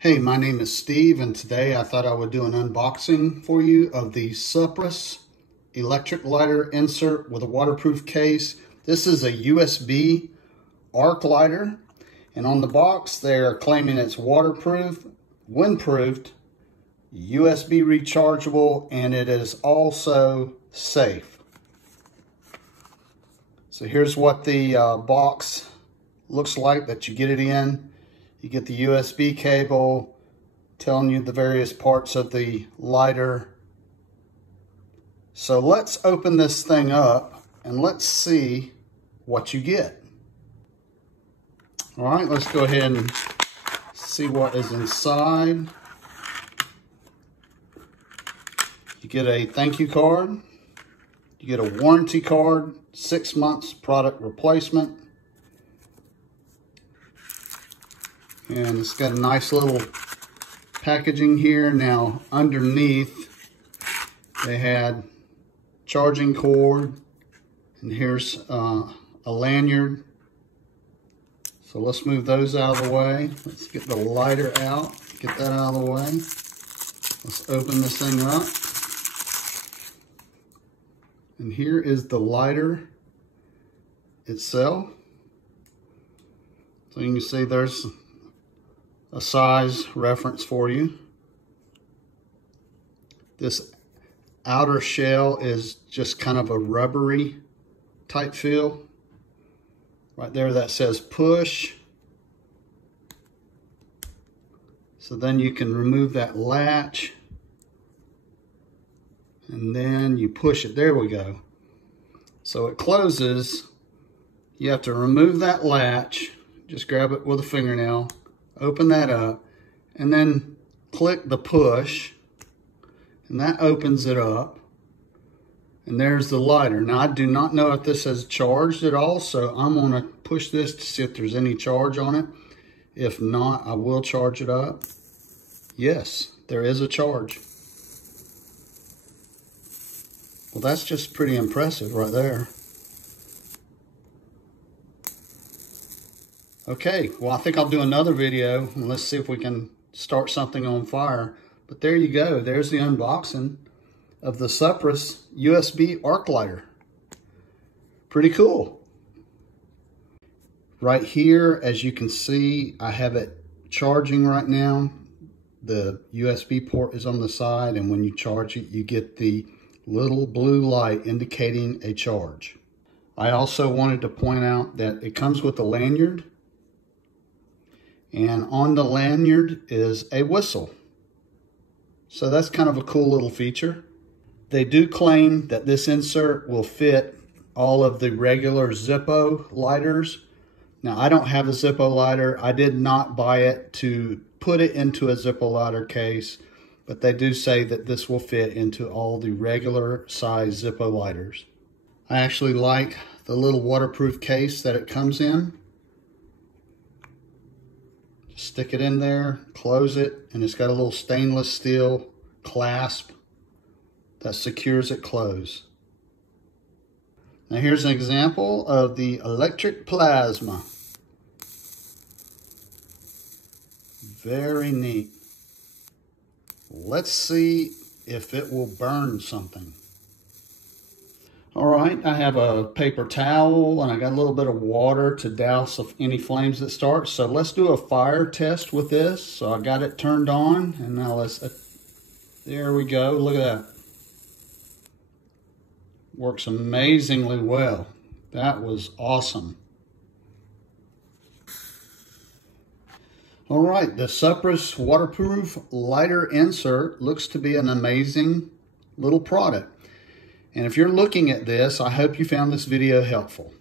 Hey, my name is Steve, and today I thought I would do an unboxing for you of the Suppress electric lighter insert with a waterproof case. This is a USB arc lighter, and on the box they're claiming it's waterproof, windproofed, USB rechargeable, and it is also safe. So here's what the box looks like that you get it in. You get the USB cable telling you the various parts of the lighter. So let's open this thing up and let's see what you get. All right, let's go ahead and see what is inside. You get a thank you card. You get a warranty card, 6 months product replacement. And it's got a nice little packaging here. Now underneath they had charging cord, and here's a lanyard. So let's move those out of the way. Let's get the lighter out, get that out of the way. Let's open this thing up. And here is the lighter itself. So you can see there's a size reference for you. This outer shell is just kind of a rubbery type feel. Right there that says push. So then you can remove that latch and then you push it. There we go. So it closes. You have to remove that latch. Just grab it with a fingernail. Open that up and then click the push, and that opens it up, and there's the lighter. Now I do not know if this has charged at all, so I'm going to push this to see if there's any charge on it. If not, I will charge it up. Yes, there is a charge. Well, that's just pretty impressive right there. Okay, well, I think I'll do another video and let's see if we can start something on fire. But there you go. There's the unboxing of the Suppress USB arc lighter. Pretty cool. Right here, as you can see, I have it charging right now. The USB port is on the side, and when you charge it, you get the little blue light indicating a charge. I also wanted to point out that it comes with a lanyard. And on the lanyard is a whistle. So that's kind of a cool little feature. They do claim that this insert will fit all of the regular Zippo lighters. Now, I don't have a Zippo lighter. I did not buy it to put it into a Zippo lighter case, but they do say that this will fit into all the regular size Zippo lighters. I actually like the little waterproof case that it comes in. Stick it in there, close it, and it's got a little stainless steel clasp that secures it closed. Now here's an example of the electric plasma. Very neat. Let's see if it will burn something. All right, I have a paper towel and I got a little bit of water to douse of any flames that start. So let's do a fire test with this. So I got it turned on, and now let's, there we go, look at that. Works amazingly well. That was awesome. All right, the Suppress waterproof lighter insert looks to be an amazing little product. And if you're looking at this, I hope you found this video helpful.